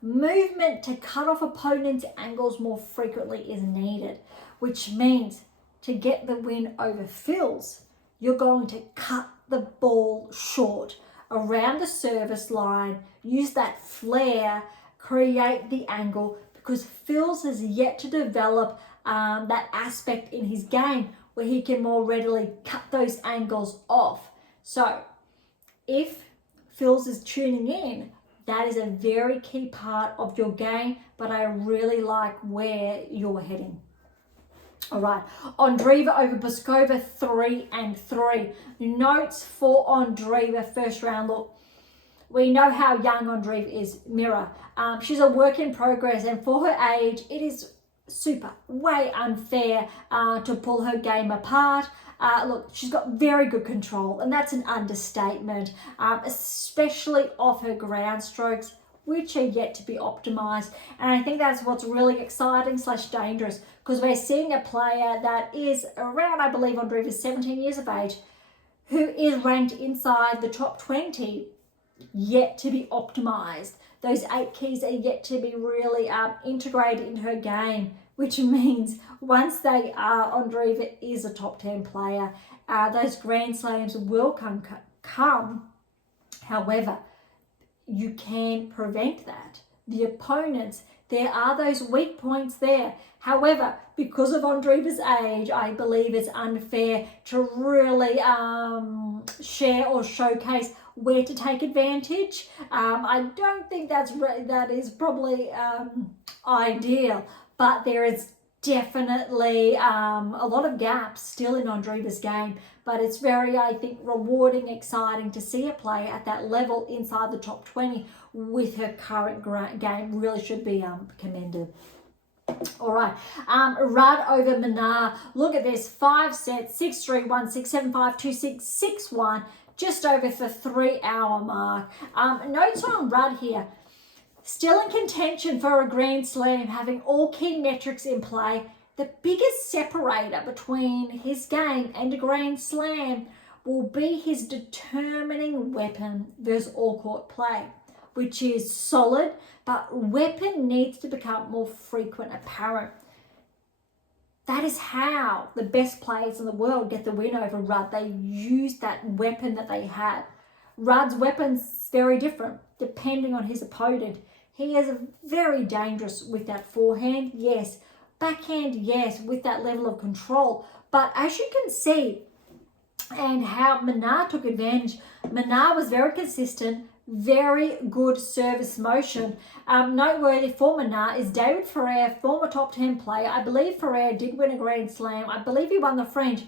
Movement to cut off opponents' angles more frequently is needed, which means to get the win over Fils, you're going to cut the ball short around the service line, use that flare, create the angle, because Fils has yet to develop that aspect in his game where he can more readily cut those angles off. So if Fils is tuning in, that is a very key part of your game, but I really like where you're heading. All right, Andreeva over Boskova, 3-3. Notes for Andreeva, first round look. We know how young Andreeva is, Mirror. She's a work in progress, and for her age, it is way unfair to pull her game apart. Look, she's got very good control, and that's an understatement, especially off her ground strokes, which are yet to be optimized. And I think that's what's really exciting / dangerous, because we're seeing a player that is around, I believe, Andreeva's 17 years of age, who is ranked inside the top 20, yet to be optimized. Those 8 keys are yet to be really integrated in her game, which means once they are, Andreeva is a top 10 player, those Grand Slams will come. However, you can prevent that. The opponents, there are those weak points there. However, because of Andreeva's age, I believe it's unfair to really share or showcase where to take advantage. I don't think that is probably ideal, but there is definitely a lot of gaps still in Andreeva's game, but it's very, I think, rewarding, exciting to see a player at that level inside the top 20 with her current game. Really should be commended. All right, Rudd over Manar. Look at this, 5 sets, 6-3, 1-6, 7-5, 2-6, 6-1, just over the 3-hour mark. Notes on Rudd here. Still in contention for a Grand Slam, having all key metrics in play. The biggest separator between his game and a Grand Slam will be his determining weapon versus all-court play, which is solid, but weapon needs to become more frequent apparent. That is how the best players in the world get the win over Rudd. They use that weapon that they have. Rudd's weapon's very different depending on his opponent. He is very dangerous with that forehand, yes. Backhand, yes, with that level of control. But as you can see, and how Manar took advantage, Manar was very consistent, very good service motion. Noteworthy for Manar is David Ferrer, former top 10 player. I believe Ferrer did win a Grand Slam. I believe he won the French,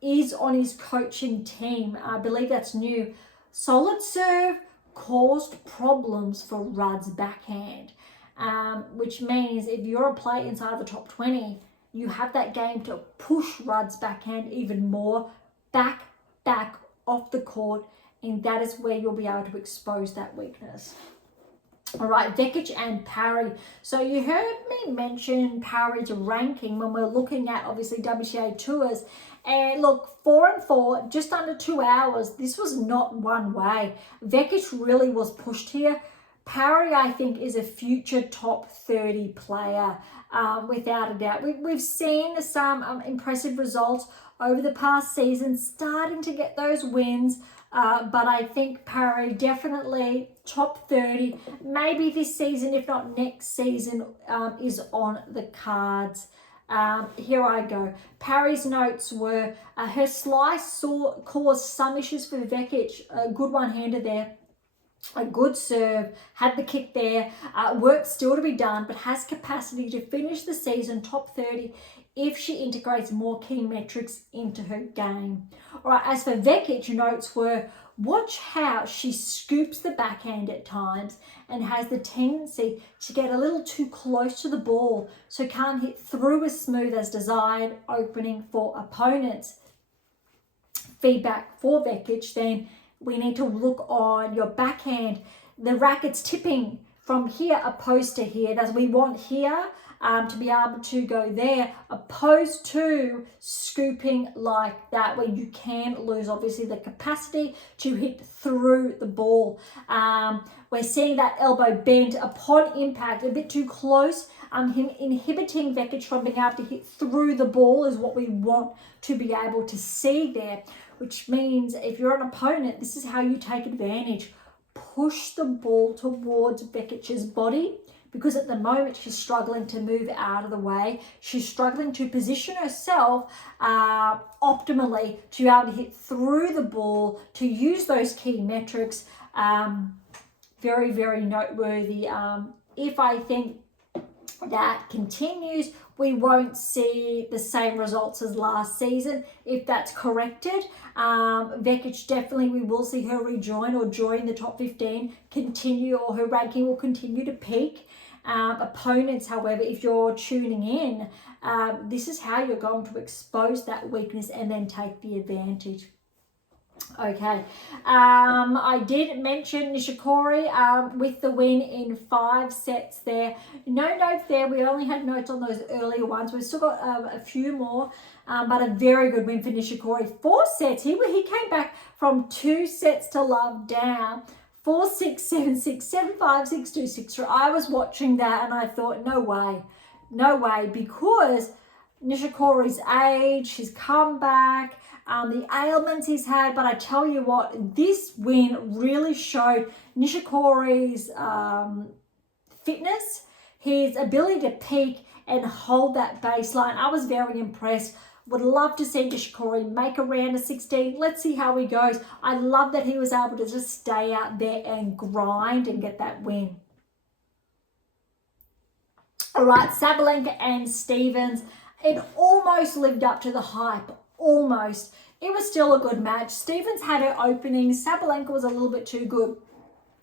is on his coaching team. I believe that's new. Solid serve caused problems for Rudd's backhand, which means if you're a player inside the top 20, you have that game to push Rudd's backhand even more, back off the court, and that is where you'll be able to expose that weakness. All right, Vekic and Parry. So you heard me mention Parry's ranking when we're looking at, obviously, WTA tours. And look, 4-4, just under 2 hours. This was not one way. Vekic really was pushed here. Parry, I think, is a future top 30 player, without a doubt. We've seen some impressive results over the past season, starting to get those wins. But I think Parry definitely top 30, maybe this season, if not next season, is on the cards. Here I go. Parry's notes were her slice caused some issues for Vekic. A good one-hander there. A good serve, had the kick there. Work still to be done, but has capacity to finish the season top 30 if she integrates more key metrics into her game. All right, as for Vekic, notes were, watch how she scoops the backhand at times and has the tendency to get a little too close to the ball, so can't hit through as smooth as desired, opening for opponents. Feedback for Vekic then, we need to look on your backhand. The racket's tipping from here opposed to here. That's we want here to be able to go there, opposed to scooping like that, where you can lose obviously the capacity to hit through the ball. We're seeing that elbow bent upon impact, a bit too close, inhibiting Vekic from being able to hit through the ball is what we want to be able to see there, which means if you're an opponent, this is how you take advantage. Push the ball towards Vekic's body, because at the moment she's struggling to move out of the way. She's struggling to position herself optimally to be able to hit through the ball, to use those key metrics. Very, very noteworthy. If I think that continues, we won't see the same results as last season. If that's corrected, Vekic definitely, we will see her rejoin or join the top 15, continue, or her ranking will continue to peak. Opponents, however, if you're tuning in, this is how you're going to expose that weakness and then take the advantage. Okay, I did mention Nishikori with the win in 5 sets there. No notes there. We only had notes on those earlier ones. We've still got a few more, but a very good win for Nishikori. 4 sets. He came back from 2 sets to love down. 4-6, 7-6, 7-5, 6-2, 6-3. I was watching that and I thought, no way, because Nishikori's age, his comeback, the ailments he's had. But I tell you what, this win really showed Nishikori's fitness, his ability to peak and hold that baseline. I was very impressed. Would love to see Nishikori make a round of 16. Let's see how he goes. I love that he was able to just stay out there and grind and get that win. All right, Sabalenka and Stevens. It almost lived up to the hype. Almost. It was still a good match. Stevens had her opening. Sabalenka was a little bit too good.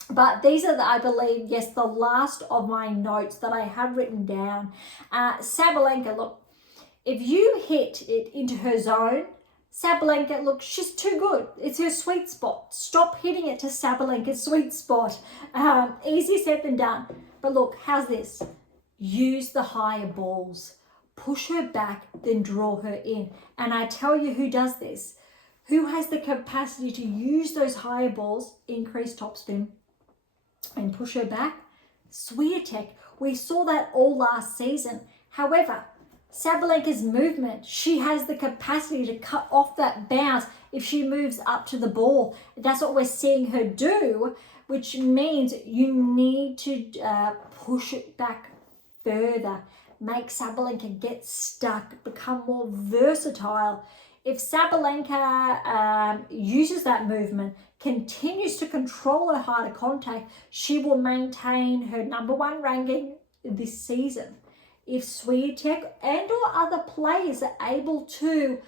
But these are, I believe, yes, the last of my notes that I have written down. Sabalenka, look, if you hit it into her zone, Sabalenka, look, she's too good. It's her sweet spot. Stop hitting it to Sabalenka's sweet spot. Easier said than done. But look, how's this? Use the higher balls. Push her back, then draw her in. And I tell you who does this. Who has the capacity to use those higher balls, increase topspin, and push her back? Swiatek. We saw that all last season. However, Sabalenka's movement, she has the capacity to cut off that bounce if she moves up to the ball. That's what we're seeing her do, which means you need to push it back further. Make Sabalenka get stuck, become more versatile. If Sabalenka uses that movement, continues to control her harder contact, she will maintain her #1 ranking this season. If Swiatek and or other players are able to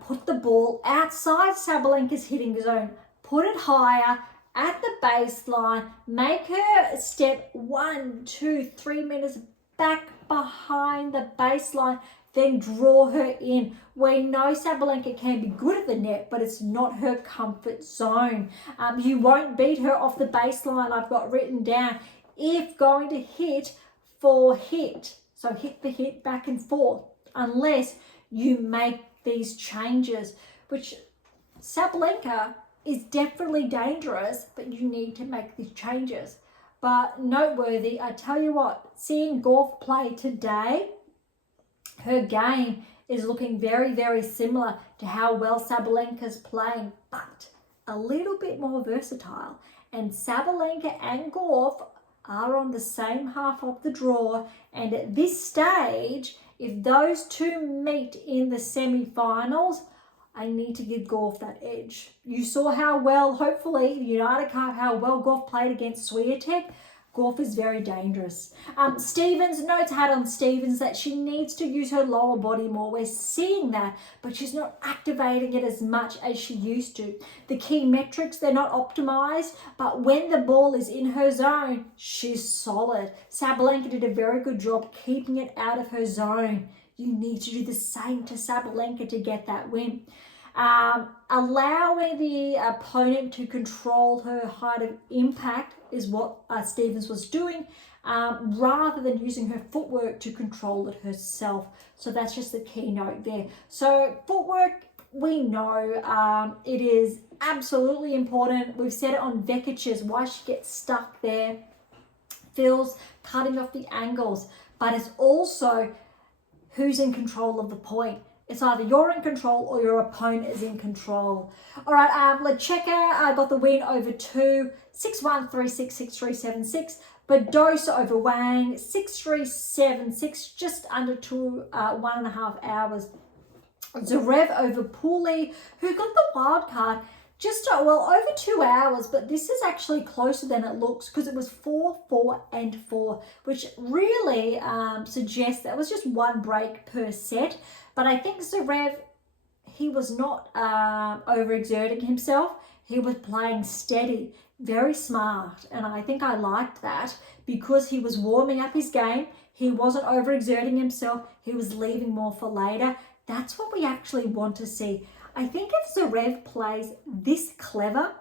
put the ball outside Sabalenka's hitting zone, put it higher at the baseline, make her step 1, 2, 3 meters back behind the baseline, then draw her in. We know Sabalenka can be good at the net, but it's not her comfort zone. You won't beat her off the baseline, I've got written down, if going to hit for hit. So hit for hit, back and forth, unless you make these changes, which Sabalenka is definitely dangerous, but you need to make these changes. But noteworthy, I tell you what, seeing Gauff play today, her game is looking very, very similar to how well Sabalenka's playing, but a little bit more versatile. And Sabalenka and Gauff are on the same half of the draw, and at this stage, if those two meet in the semi-finals, I need to give Gauff that edge. You saw how well, hopefully, the United Cup, how well Gauff played against Swiatek. Gauff is very dangerous. Stevens, notes had on Stevens that she needs to use her lower body more. We're seeing that, but she's not activating it as much as she used to. The key metrics, they're not optimized, but when the ball is in her zone, she's solid. Sabalenka did a very good job keeping it out of her zone. You need to do the same to Sabalenka to get that win. Allowing the opponent to control her height of impact is what Stevens was doing, rather than using her footwork to control it herself. So that's just the keynote there. So footwork, we know it is absolutely important. We've said it on Vekic's, why she gets stuck there. Phil's cutting off the angles, but it's also who's in control of the point. It's either you're in control or your opponent is in control. All right, Lecheka got the win over 2, 6-1, 3-6, 6-3, 7-6. Badosa over Wang, 6-3, 7-6, just under 1.5 hours. Zverev over Pooley, who got the wild card just over 2 hours, but this is actually closer than it looks because it was 4, 4, and 4, which really suggests that was just one break per set. But I think Zverev, he was not overexerting himself. He was playing steady, very smart, and I think I liked that because he was warming up his game. He wasn't overexerting himself. He was leaving more for later. That's what we actually want to see. I think if Zverev plays this clever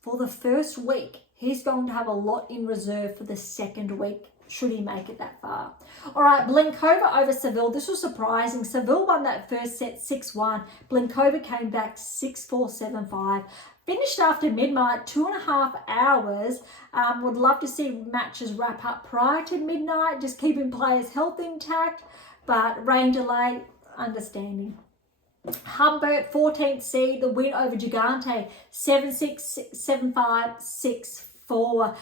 for the first week, he's going to have a lot in reserve for the second week, should he make it that far. All right, Blinkova over Seville. This was surprising. Seville won that first set 6-1. Blinkova came back 6-4, 7-5. Finished after midnight, 2.5 hours. Would love to see matches wrap up prior to midnight, just keeping players' health intact. But rain delay, understanding. Humbert, 14th seed, the win over Gigante, 7-6, 7-5, 6-4.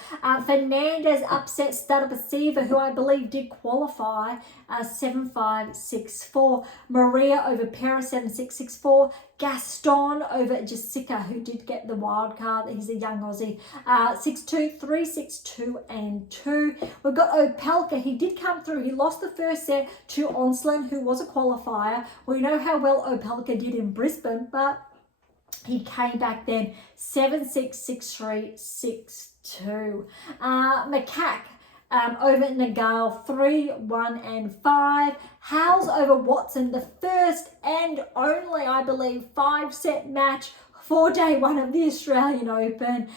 Fernandez upset Stadapasiva, who I believe did qualify, 7-5, 6-4. Maria over Pera, 7-6, 6-4. Gaston over Jessica, who did get the wild card. He's a young Aussie. 6-2, 3-6, 2 and 2. We've got Opelka. He did come through. He lost the first set to Onsland, who was a qualifier. We know how well Opelka did in Brisbane, but he came back then 7-6, 6-3, 6-2. Macaque over Nagal 3-1 and 5. Howes over Watson, the first and only, I believe, 5-set match for day one of the Australian Open.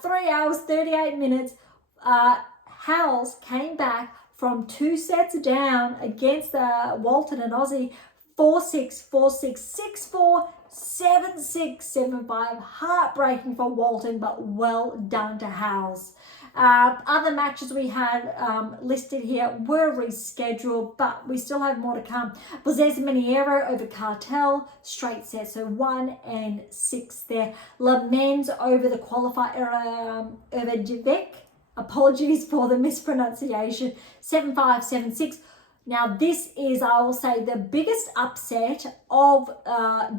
3 hours, 38 minutes. Howes came back from 2 sets down against Walton and Aussie. 4-6, 4-6, 6-4, 7-6, 7-5. Heartbreaking for Walton, but well done to Howes. Other matches we had listed here were rescheduled, but we still have more to come. Bozes Miniero over Cartel, straight sets, so 1 and 6 there. Lamens over the qualifier over Divek. Apologies for the mispronunciation. 7-5, 7-6. Now this is, I will say, the biggest upset of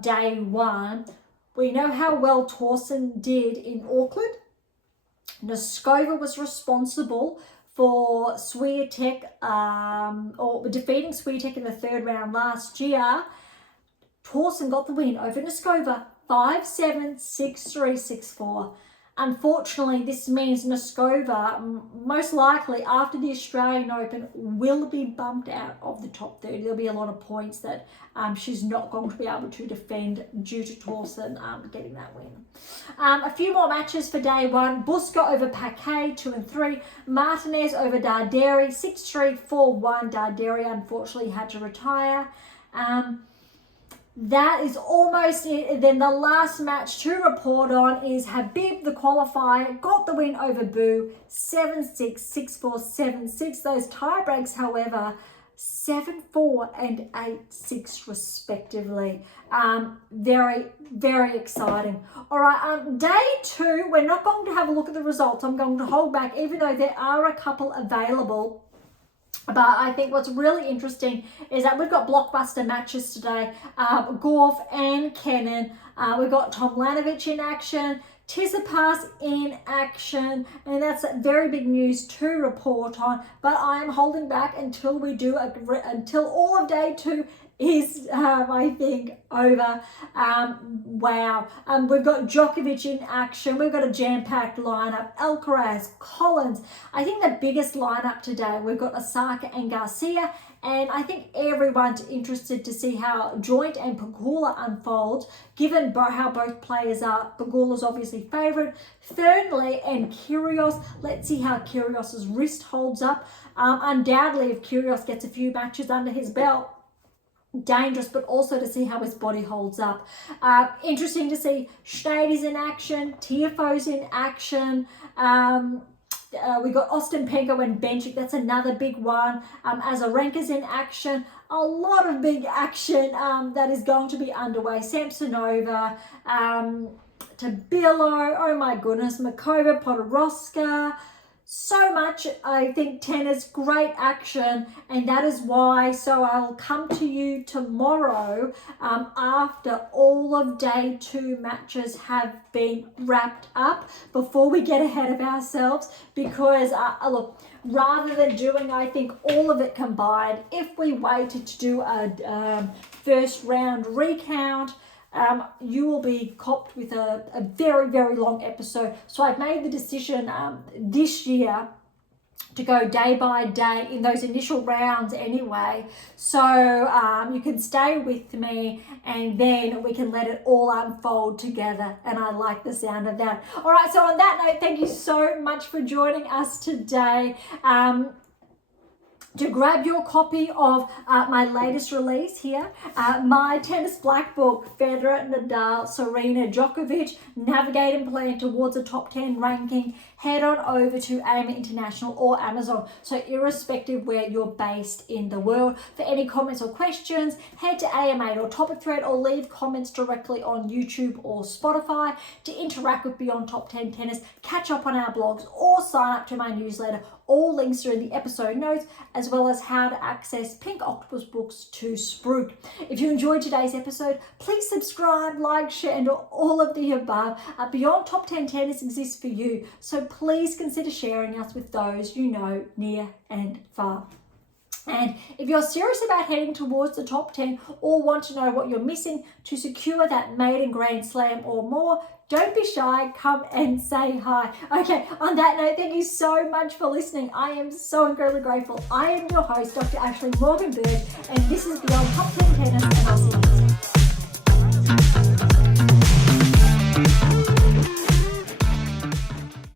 day one. We know how well Torsen did in Auckland. Noskova was responsible for Swiatek, or defeating Swiatek in the third round last year. Torsen got the win over Noskova, 5-7, 6-3, 6-4. Unfortunately, this means Noskova, most likely after the Australian Open, will be bumped out of the top 30. There'll be a lot of points that she's not going to be able to defend due to Torsen getting that win. A few more matches for day one. Buska over Paquet, 2 and 3. Martinez over Darderi, 6-3, 4-1. Darderi unfortunately had to retire. That is almost it. Then the last match to report on is Habib, the qualifier, got the win over Boo, 7-6, 6-4, 7-6. Those tie breaks, however, 7-4 and 8-6 respectively. Very, very exciting. All right, day two, we're not going to have a look at the results. I'm going to hold back, even though there are a couple available. But I think what's really interesting is that we've got blockbuster matches today. Gorf and Kennan. We've got Tomljanovic in action. Tsitsipas in action. And that's very big news to report on. But I am holding back until we do until all of day two is, I think, over. Wow. We've got Djokovic in action. We've got a jam-packed lineup. Alcaraz, Collins. I think the biggest lineup today, we've got Osaka and Garcia. And I think everyone's interested to see how Joint and Pegula unfolds, given how both players are. Pegula's obviously favourite. Fernley and Kyrgios. Let's see how Kyrgios's wrist holds up. Undoubtedly, if Kyrgios gets a few matches under his belt, dangerous, but also to see how his body holds up. Interesting to see Schneider's in action, Tiafoe's in action. We got Ostapenko and Benchik. That's another big one. Azarenka's in action. A lot of big action that is going to be underway. Samsonova, Tabilo, oh my goodness, Makova, Podoroska. So much, I think, tennis, great action, and that is why. So I'll come to you tomorrow after all of day 2 matches have been wrapped up, before we get ahead of ourselves, because look, rather than doing, I think, all of it combined, if we waited to do a first round recount, you will be copped with a very, very long episode. So I've made the decision this year to go day by day in those initial rounds anyway. So you can stay with me, and then we can let it all unfold together. And I like the sound of that. All right, so on that note, thank you so much for joining us today. To grab your copy of my latest release here, my tennis black book, Federer, Nadal, Serena, Djokovic, Navigate and Plan Towards a Top 10 ranking, head on over to AM8 International or Amazon. So irrespective where you're based in the world. For any comments or questions, head to AM8 or Topic Thread, or leave comments directly on YouTube or Spotify. To interact with Beyond Top 10 Tennis, catch up on our blogs, or sign up to my newsletter. All links are in the episode notes, as well as how to access Pink Octopus books to Spruik. If you enjoyed today's episode, please subscribe, like, share, and all of the above. Beyond Top 10 Tennis exists for you, so please consider sharing us with those you know near and far. And if you're serious about heading towards the top 10, or want to know what you're missing to secure that maiden Grand Slam or more, don't be shy, come and say hi. Okay, on that note, thank you so much for listening. I am so incredibly grateful. I am your host, Dr. Ashley Morgan Berge, and this is Beyond Top 10 Tennis, and I'll